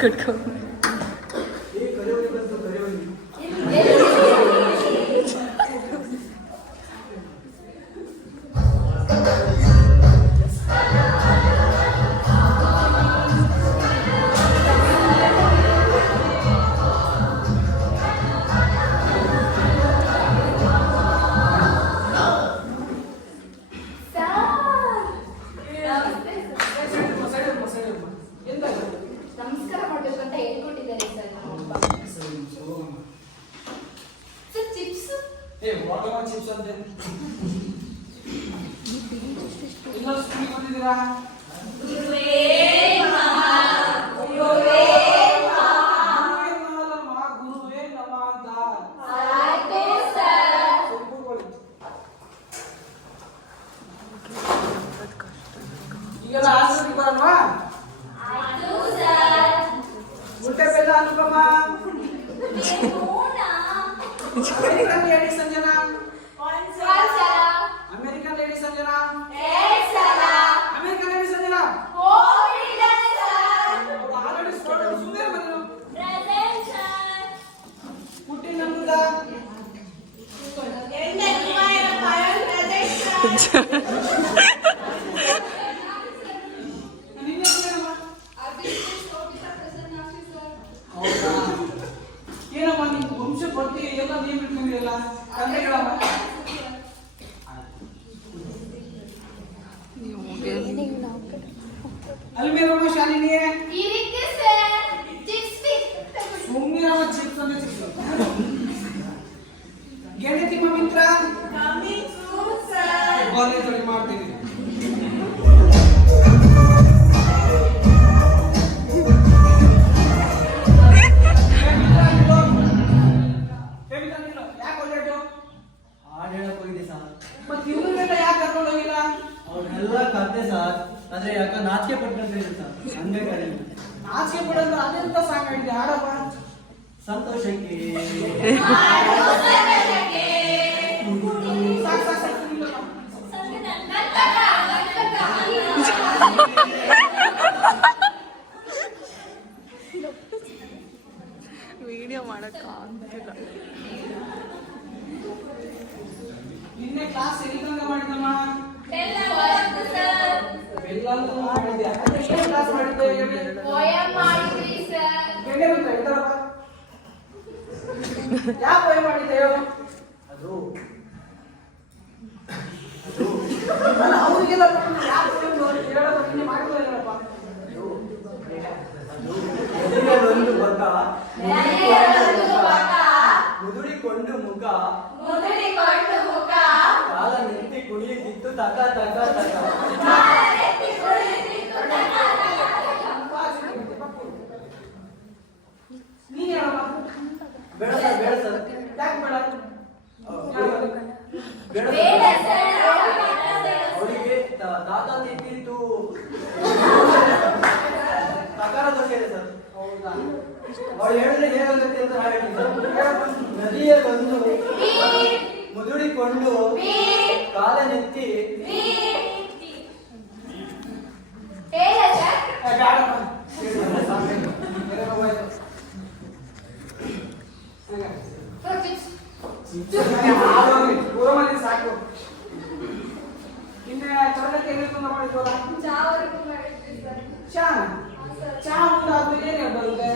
ಕಟ್ಕೊ ನಮಸ್ಕಾರ ಮಾಡಬೇಕು ಅಂತ ಹೇಳ್ಕೊಟ್ಟಿದ್ದಾರೆ ಸರ್. ಚಿಪ್ಸ್ ಚಿಪ್ಸ್ ಅಂತ ಇನ್ನೊಂದು ಸ್ಕೂಲಿಗೆ ಬಂದಿದ್ದೀರಾ? ಈಗೆಲ್ಲ ಆಸ್ಪತ್ರೆಗೆ ಬರಲ್ವಾ? ಮುಟ್ಟೆ ಬೆಲ್ಲ Anupama American lady Sanjana American lady Sanjana American lady Sanjana already ಸುಂದರ ಬಂದರು ಹುಟ್ಟಿ ನಂಬುದ ಏನಮ್ಮ ನಿಮ್ಮ ವಂಶ ಪಟ್ಟಿ ಎಲ್ಲ ನೀವು ಇಟ್ಕೊಂಡಿರಲ್ಲ ತಂದೆಗಳಮ್ಮ ಅಲ್ಮೇರಮ್ಮ ಶಾಲಿನಿ ಸುಮ್ಮನಿರಮ್ಮ ಚಿಪ್ಸ್ ಅಂದ್ರೆ ಚಿಪ್ಸ್ ಗೆಳತಿ ಮಿತ್ರ ಕಾಲೇಜ್ ಅಲ್ಲಿ ಮಾಡ್ತೀನಿ ಅವ್ರನ್ನೆಲ್ಲ ಕತೆ ಸರ್, ಆದ್ರೆ ಯಾಕ ನಾಚಿಕೆ ಪಟ್ಟಂತ ಸರ್. ಹಂಗೆ ಕರೆ ನಾಚಿಕೆ ಪಡೋದು ಅದೆಂತ ಸಾಂಗ್ ಹೇಳಿದೆ ಹಾಡಪ್ಪ. ಸಂತೋಷಕ್ಕೆ ವಿಡಿಯೋ ಮಾಡಕ್ಕಾಗ್ತಿಲ್ಲ. ನಿನ್ನೆ ಕ್ಲಾಸ್ ಎಲ್ಲಿ ತನಕ ಮಾಡಿದಮ್ಮ? ಯಾವ ಪೋಯಂ ಮಾಡಿದ್ದೆ ಹೇಳು? ಅದು ಅವ್ರಿಗೆಲ್ಲ ಹೇಳೋದು ನಿನ್ನೆ ಮಾಡಿದ್ರಪ್ಪ. ಒಂದು ಬಕ ಮುದುಡಿಕೊಂಡು ಮುಖ ಕಾಲ ನಿಂತಿ ಕುಣಿಯುತ್ತಿತ್ತು ತಕ ತಕ ತಕ. ನೀನ್ ಹೇಳಮ್ಮ. ಬೇಡ ಸರ್, ಬೇಡ ಸರ್. ಯಾಕೆ ಬೇಡ? ಬೇಡ ಅವರಿಗೆ ತಾತ ತಿಂತಿತ್ತು ತಕಾರ ದೋಷ ಇದೆ ಸರ್. ಹೌದಾ? ಅವ್ರು ಹೇಳಿದ್ರೆ ಏನಾಗುತ್ತೆ ಅಂತ ಹೇಳ್ತೀನಿ. ನದಿಯೇ ಬಂದು ಮುದುಡಿಕೊಂಡು ಕಾಲ ನೆತ್ತಿ ಸಾಕು. ನಿನ್ನೆ ತರಗತಿ ಮಾಡಿದ್ವಲ್ಲ ಚಾ ಚಾ ಮುಂದೆ ಅದು ಏನೇ ಬರುತ್ತೆ?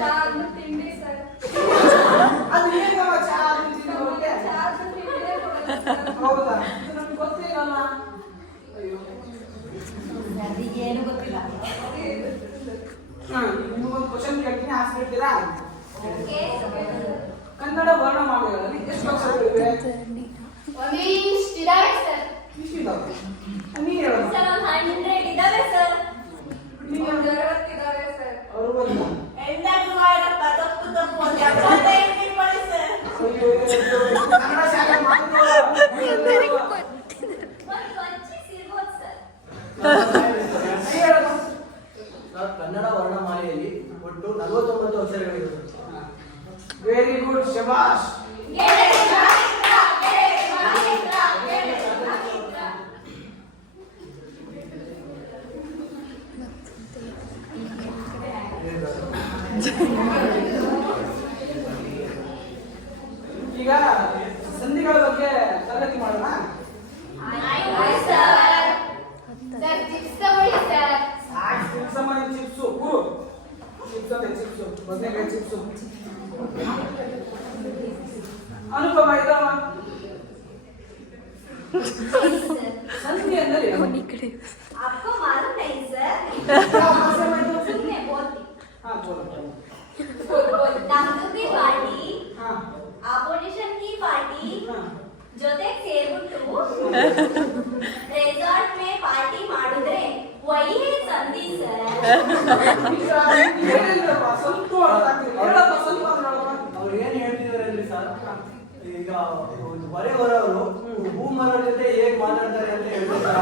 ಅದು ಏನವ ಚಾ ಅದು ತಿಂದು ಬರುತ್ತೆ? ಹೌದಾ? ಇದು ನಮ್ಗೆ ಗೊತ್ತಿರಲ್ಲ. ಅಯ್ಯೋ ನಿಮಗೊಂದು ಕ್ವಶನ್ ಕೇಳ್ತೀನಿ, ಆನ್ಸರ್ ಹೇಳ್ತೀರಾ? ಕನ್ನಡ ವರ್ಣಮಾಲೆಗಳಲ್ಲಿ ಎಷ್ಟು ಅಕ್ಷರಗಳಿವೆ? ಇಷ್ಟಿದಾವೆ. ನೀನು ಹೇಳೋದು. ಕನ್ನಡ ವರ್ಣಮಾಲೆಯಲ್ಲಿ ಒಟ್ಟು 49 ಅಕ್ಷರಗಳಿವೆ. ವೆರಿ ಗುಡ್, ಶಬಾಷ್. ಈಗ ಸಂಧಿಗಳ ಬಗ್ಗೆ ತರಗತಿ ಮಾಡೋಣ. ಸರ್ ಚಿಪ್ಸ್ ತಗೊಳ್ಳಿ ಸರ್. ಚಿಪ್ಸು ಗುರು ಚಿಪ್ಸು ಬದನೆಕಾಯಿ ಚಿಪ್ಸು. ಅನುಪಮ ಇದಮ್ಮ ಸಂಧಿ ಅಂದರೆ ಏನು? आपको मालूम नहीं सर? सुनने बोलती. हाँ बोलो. ನಮ್ದು की पार्टी हाँ अपोजिशन की पार्टी हाँ ಜೊತೆ ಸೇರ್ಬಿಟ್ಟು ರೆಸಾರ್ಟ್ ಮೇ ಪಾರ್ಟಿ ಮಾಡಿದ್ರೆ ವಹಿ ಸಂಧಿ ಸರ್. ಈಗ ಏನಿಲ್ಲಪ್ಪ ಸ್ವಲ್ಪ ಅರ್ಥ ಆಗ್ತಿಲ್ಲ. ಹೇಳಪ್ಪ ಸ್ವಲ್ಪ ಹೇಳಪ್ಪ. ಅವ್ರು ಏನ್ ಹೇಳ್ತಿದಾರೆ ಅಂದ್ರೆ ಸರ್, ಈಗ ಒಂದು ಬರೆಯವರವರು ಭೂಮರ ಜೊತೆ ಹೇಗ್ ಮಾತಾಡ್ತಾರೆ ಅಂತ ಹೇಳ್ತಾರೆ.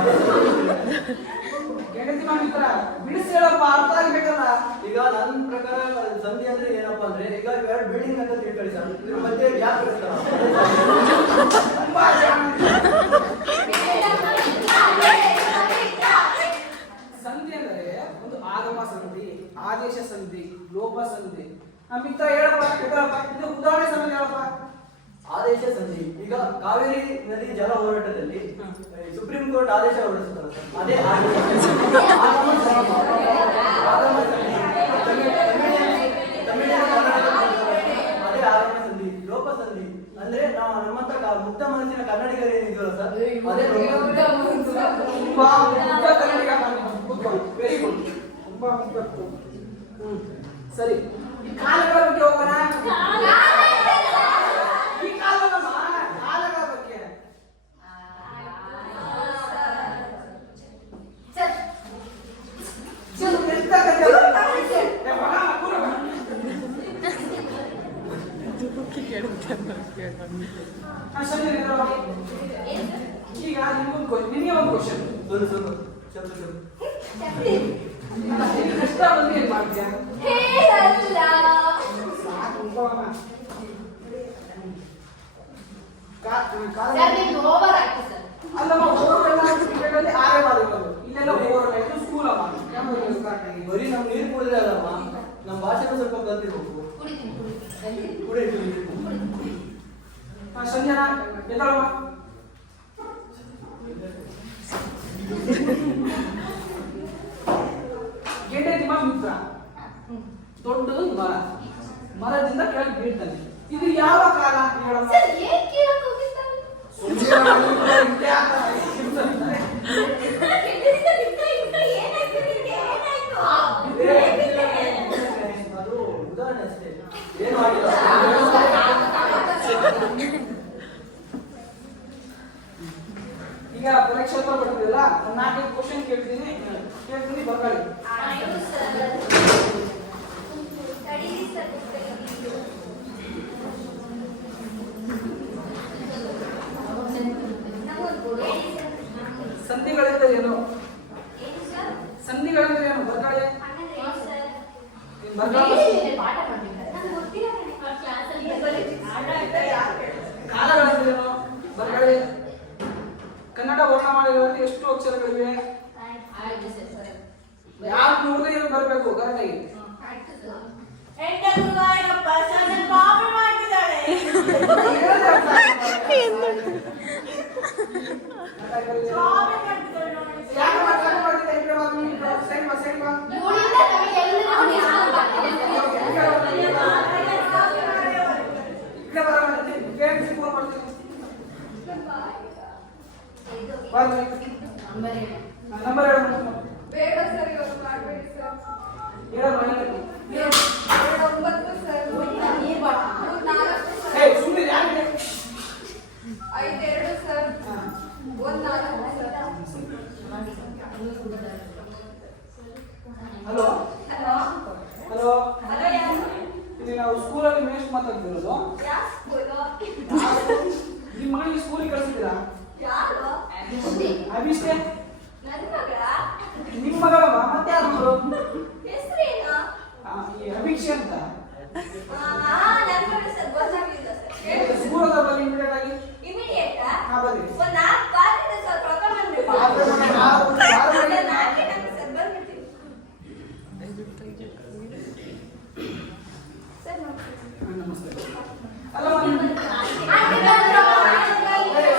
ಗೆಳತಿ ಮಿತ್ರ ಬಿಡಿಸಿ ಹೇಳಪ್ಪ, ಅರ್ಥ ಆಗ್ಬೇಕಲ್ಲ. ಈಗ ನನ್ನ ಪ್ರಕಾರ ಸಂಧಿ ಅಂದ್ರೆ ಏನಪ್ಪಾ ಅಂದ್ರೆ, ಈಗ ಎರಡು ಬಿಲ್ಡಿಂಗ್ ಅಂತ ತಿಳ್ಕೊಳ್ಳಿ ಸರ್, ಇದ್ರ ಮಧ್ಯೆ ಗ್ಯಾಪ್ ಇರ್ತಾರ. ತುಂಬಾ ಸಂಧಿ ಅಂದರೆ ಒಂದು ಆಗಮ ಸಂಧಿ, ಆದೇಶ ಸಂಧಿ, ಲೋಪ ಸಂಧಿ. ಮಿತ್ರ ಹೇಳಪ್ಪ, ಇದು ಉದಾಹರಣೆ ಸಂಧಿ ಹೇಳಪ್ಪ. ಆದೇಶ ಸಂಧಿ, ಈಗ ಕಾವೇರಿ ನದಿ ಜಲ ಹೋರಾಟದಲ್ಲಿ ಸುಪ್ರೀಂ ಕೋರ್ಟ್ ಆದೇಶ ಹೊರಡಿಸುತ್ತಲ್ಲ ಸರ್, ಅದೇ ಆದೇಶ ಸಂಧಿ. ಆಗಮ ಸಂಧಿ. ಆಗಮ ಸಂಧಿ. ತಮಿಳಿನ ಕನ್ನಡ ಅದೇ ಆಗಮ ಸಂಧಿ. ಲೋಪ ಸಂಧಿ ಅಂದ್ರೆ ನಾವು ನಮ್ಮಂತ ಮುಕ್ತ ಮನಸ್ಸಿನ ಕನ್ನಡಿಗರು ಏನಿದೆಯಲ್ಲ ಸರ್, ಅದೇ ಲೋಪ ಸಂಧಿ. ತುಂಬಾ ಮುಗ್ಧ ಕನ್ನಡಿಗ ವೆರಿ ಗುಡ್, ತುಂಬಾ ಮುಗ್ಧತ್ತು. ಸರಿ, ಈ ಕಾಲಗಳ ಬಗ್ಗೆ ಹೋಗೋಣ. ಈ ಕಾಲಗಳ ಬಗ್ಗೆ ಸರ್ ಈಗ ನಿಮಗೆ ಒಂದು ಕ್ವಶನ್. ಕಷ್ಟ ಬಂದು ಏನ್ ಮಾಡ್ತೀಯ? ಹೇಳಲ್ಲ. ಸರ್ ನೀವು ಓವರ್ ಆಗಿ ಸರ್. ಅಲ್ಲಮ್ಮ, ಕ್ರಿಕೆಟಲ್ಲಿ ಆರೇ ಬಾರಿಗಳು, ಇಲ್ಲೆಲ್ಲ ಓವರ್ ಆಯ್ತು. ಸ್ಕೂಲ್ ಅಮ್ಮ ಬರೀ ನಮ್ ನೀರು ಕುಡಿದ್ರೆ ಅಲ್ಲಮ್ಮ, ನಮ್ಮ ಭಾಷೆನೂ ಸ್ವಲ್ಪ ಕಲ್ತಿರ್ಬೇಕು. ಕುಡಿತೀನಿ. ಕುಡಿ. ಸಂಜನಾ ಎದ್ದಳಮ್ಮ. ಗೆಡ್ಡೆ ನಿಮ್ಮ ಮಿತ್ರ ದೊಡ್ಡದು ಮರದಿಂದ ಕೆಳಗೆ ಬೀಳ್ತಾನೆ. ಇದು ಯಾವ ಕಾಲ ಹೇಳಮ್ಮ? ಸರ್ ಏನ್ ಕೇಳಕ್ ಹೋಗಿರ್ತಾನೆ? ಅದು ಉದಾಹರಣೆ ಅಷ್ಟೇ, ಏನು ಆಗಿಲ್ಲ. ಈಗ ಪರೀಕ್ಷೆ ಹತ್ರ ಬರ್ತಿಲ್ಲ, 4 ಕ್ವಶನ್ ಕೇಳ್ತೀನಿ ಬರ್ಕೊಳ್ಳಿ. ಆಯ್ತು ಸರ್. ತಡೀರಿ ಸರ್. ಸಂಧಿಗಳೆಂದರೆ ಏನು? ಏನು ಸರ್? ಸಂಧಿಗಳೆಂದರೆ ಏನು? ಬರ್ಕೊಳ್ಳಿ. ಹಂಗಂದ್ರೆ ಏನು ಸರ್? ಬರ್ಕೊಳ್ಳಿ. ಪಾಠ ಮಾಡ್ಬೇಕಾದ್ರೆ ನಂಗೆ ಗೊತ್ತಿಲ್ಲ ಕ್ಲಾಸಲ್ಲಿ ಕಾಲಗಳೆಂದರೆ ಏನು? ಬರ್ಕೊಳ್ಳಿ. ಕನ್ನಡ ವರ್ಣಮಾಲೆಗಳಲ್ಲಿ ಎಷ್ಟು ಅಕ್ಷರಗಳಿವೆ? ಆಯ್ತು ಸರ್. ಯಾರು ನೋಡಿದ್ರೆ ಏನು ಬರಬೇಕು ಕರೆಕ್ಟಾಗಿ? ಆಯ್ತು ಸರ್. ಇವಳಿಂದ ನಮಗೆಲ್ಲರಿಗೂ ಜ್ಞಾನ ಬರ್ತಿದೆ ನಂಬರ್ ಬೇಡ ಸರ್, ಇವತ್ತು ಮಾಡಬೇಡಿ sir. 9 sir. 5 sir. 1 4 sir. Hello hello hello hello ಯಾರು? ಇಲ್ಲಿ ನಾವು ಸ್ಕೂಲಲ್ಲಿ ಮೇಸ್ಟ್ ಮಾತಾಡ್ತಿರೋದು. ಯಾವ ಸ್ಕೂಲು? ನಿಮ್ಮ ಮಗಳಿಗೆ ಸ್ಕೂಲಿಗೆ ಕಳಿಸಿದ್ದೀರಾ? ಯಾರು? ಅಭಿಷ್ಟೇ ನನ್ನ ಮಗಳ? ನಿಮ್ಮ ಮಗಳಮ್ಮ, ಮತ್ತೆ ಯಾರು ಮಗಳು? ಹೆಸರೇನು? ಈ ಅಭಿಕ್ಷೆ ಅಂತ. ನನ್ನ ಮಗಳ ಸರ್, ಗೊತ್ತಾಗಿಲ್ಲ ಸರ್. ಸ್ಕೂಲ್ ಹತ್ರ ಬನ್ನಿ ಇಮಿಡಿಯೇಟ್ ಆಗಿ. ಇಮಿಡಿಯೇಟ್ ಹಾ ಬರ್ರಿ. ಒಂದು 4 ಬಾರಿದೆ ಸರ್, ಕರ್ಕೊಂಡ್ ಬಂದ್ಬಿಡಿ. ಬಾರ್ರಿ. ನಾಲ್ಕೇ ನಂಗೆ ಸರ್ ಬಂದ್ಬಿಡ್ತೀನಿ. ನಮಸ್ತೆ. ಅಲ್ಲ ಒಂದು ಆಂಟಿ ಬಂದ್ರು.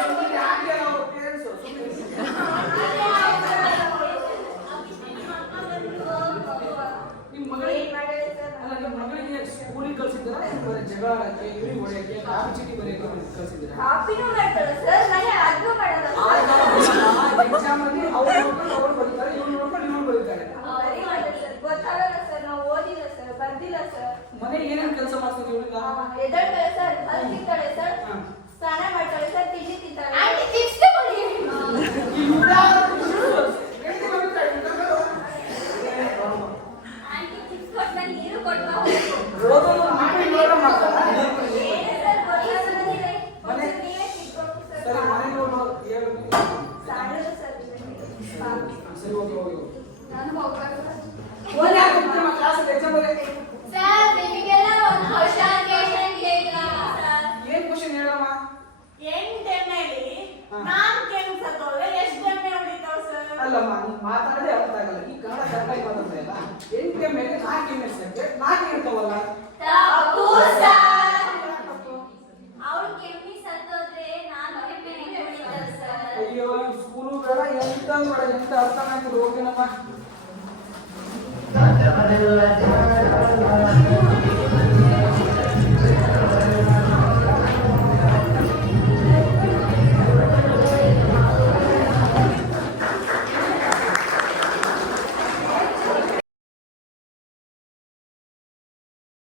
ಸುಮ್ಮನೆ ಯಾಕೆ ನಾವು ಪೇರೆಂಟ್ಸ್ ಸುಮ್ಮನೆ ನಿಮ್ಮ ಮಗಳಿಗೆ ಏನ್ ಮಾಡಿದೆ ಸರ್? ಅಲ್ಲ ನಿಮ್ಮ ಮಗಳಿಗೆ ಸ್ಕೂಲಿಗೆ ಕಳ್ಸಿದ್ದೀರಾ ಬರೀ ಜಗಳ ಆಡಕ್ಕೆ ಇವ್ರಿಗೆ ಹೊಡೆಯಕ್ಕೆ ಕಾಪಿ ಚೀಟಿ ಬರೆಯಕ್ಕೆ ಕಳ್ಸಿದ್ದೀರಾ? ಕಾಪಿನೂ ಮಾಡ್ತಾಳೆ ಸರ್, ಮನೆ ಅದ್ನೂ ಮಾಡಲ್ಲ ಎಕ್ಸಾಮ್ ಅಲ್ಲಿ ಅವ್ರು ನೋಡ್ಕೊಂಡು ಅವ್ರು ಬರೀತಾರೆ, ಇವ್ರು ನೋಡ್ಕೊಂಡು ಇವ್ರು ಬರೀತಾರೆ. ಬರೀ ಮಾಡಿದೆ ಸರ್, ಗೊತ್ತಾಗಲ್ಲ ಸರ್, ನಾವು ಓದಿಲ್ಲ ಸರ್, ಬರ್ದಿಲ್ಲ ಸರ್. ಮನೆಗೆ ಏನೇನು ಕೆಲಸ ಮಾಡ್ತಾರೆ ಇವ್ರಿಗೆ? ಎದ್ದೇಳ್ತಾಳೆ ಸರ್, ಅಲ್ಲಿ ತಿಂತಾಳೆ ಸರ್, ಸ್ನಾನ ಮಾಡ್ತಾಳೆ ಸರ್, ತಿಂಡಿ ತಿಂತಾಳೆ. ಆಂಟಿ ಚಿಪ್ಸ್ ತಗೊಳ್ಳಿ. ಆಂಟಿ ಚಿಪ್ಸ್ ಕೊಟ್ಟು ನಾನು ನೀರು ಕೊಟ್ಟು ಓದೋದು ಮಕ್ಕಳಿಗೆ ಇವಾಗ ಮಾಡ್ತಾರಾ? ಏನೇ ಸರ್ ಗೊತ್ತಾಗಲ್ಲ, ಒಂಚೂರು ನೀವೇ ತಿಳ್ಕೊಬೇಕು ಸರ್. ಸರಿ ಮನೆಗೆ ಹೋಗೋದು ಹೇಳು. ಸಾಲದು ಸರ್ ಸರಿ ಹೋಗಿ ಹೋಗಿ ನಾನು ಹೋಗ್ಬಾರ್ದು ಸರ್. ಓದಿ ಯಾಕೆ ಹೋಗ್ತೀರಾ ಕ್ಲಾಸಲ್ಲಿ ಎಕ್ಸಾಮ್ ಬರೆಯಕ್ಕೆ? ಸರ್ ನಿಮಗೆಲ್ಲ ಒಂದು ಕ್ವಶನ್ ಕೇಳಿಲ್ಲ ಸರ್. ಏನ್ ಕ್ವಶನ್ ಹೇಳಮ್ಮ? 8 ಎಣ್ಣೆಲಿ 4 ಎಣ್ಣೆ ಸತ್ತೋದ್ರೆ ಎಷ್ಟು ಎಣ್ಣೆ ಹೊಡಿತಾವ್ ಸರ್? ಅಲ್ಲಮ್ಮ ನೀನ್ ಮಾತಾಡದೆ ಅರ್ಥ ಆಗಲ್ಲ. ಈ ಕನ್ನಡ ಕರೆಕ್ಟಾಗಿ ಮಾತಾಡ್ತಾ ಇಲ್ಲ. 8 ಮೇಲೆ 4 ಎಣ್ಣೆ ಸೆಕ್ಕೆ 4 ಇರ್ತಾವಲ್ಲ. ತಪ್ಪು ಸರ್. ಅವ್ರು ಕೆಮ್ಮಿ ಸತ್ತೋದ್ರೆ ನಾನು ಕೆಮ್ಮಿ ಕುಡಿತಾರೆ ಸರ್. ಅಯ್ಯೋ ಸ್ಕೂಲು ಬೇಡ ಎಂತ ಬೇಡ ಎಂತ ಅರ್ಥ ಆಗ್ತದೆ ಹೋಗಿನಮ್ಮ.